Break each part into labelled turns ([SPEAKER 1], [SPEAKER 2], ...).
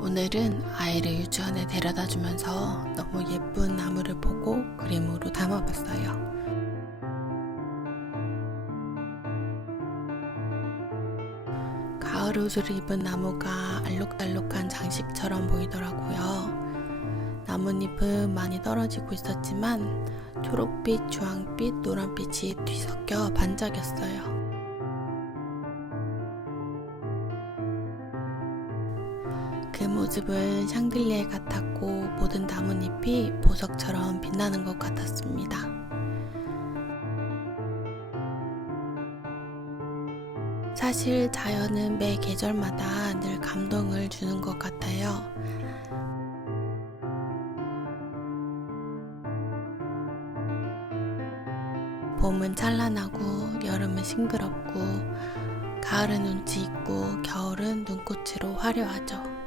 [SPEAKER 1] 오늘은 아이를 유치원에 데려다 주면서 너무 예쁜 나무를 보고 그림으로 담아봤어요. 가을 옷을 입은 나무가 알록달록한 장식처럼 보이더라고요. 나뭇잎은 많이 떨어지고 있었지만 초록빛, 주황빛, 노란빛이 뒤섞여 반짝였어요. 그 모습은 샹들리에 같았고 모든 나뭇잎이 보석처럼 빛나는 것 같았습니다. 사실 자연은 매 계절마다 늘 감동을 주는 것 같아요. 봄은 찬란하고 여름은 싱그럽고 가을은 운치 있고 겨울은 눈꽃으로 화려하죠.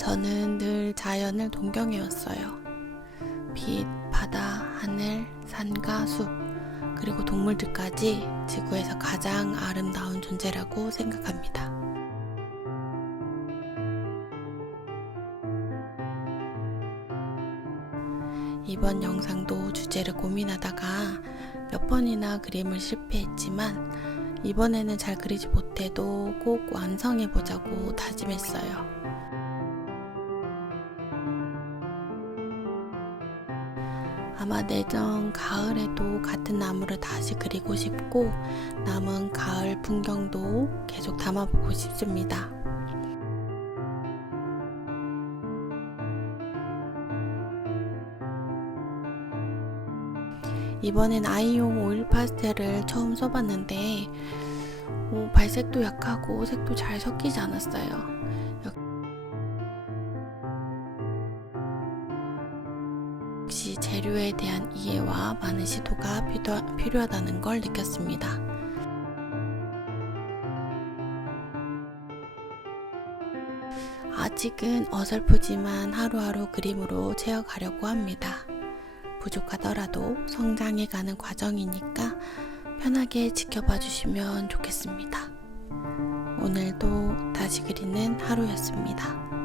[SPEAKER 1] 저는 늘 자연을 동경해왔어요. 빛, 바다, 하늘, 산과 숲, 그리고 동물들까지 지구에서 가장 아름다운 존재라고 생각합니다. 이번 영상도 주제를 고민하다가 몇 번이나 그림을 실패했지만 이번에는 잘 그리지 못해도 꼭 완성해보자고 다짐했어요. 아마 내년 가을에도 같은 나무를 다시 그리고 싶고 남은 가을 풍경도 계속 담아보고 싶습니다. 이번엔 아이용 오일 파스텔을 처음 써봤는데 오, 발색도 약하고 색도 잘 섞이지 않았어요. 역시 재료에 대한 이해와 많은 시도가 필요- 필요하다는 걸 느꼈습니다. 아직은 어설프지만 하루하루 그림으로 채워가려고 합니다. 부족하더라도 성장해가는 과정이니까 편하게 지켜봐 주시면 좋겠습니다. 오늘도 다시 그리는 하루였습니다.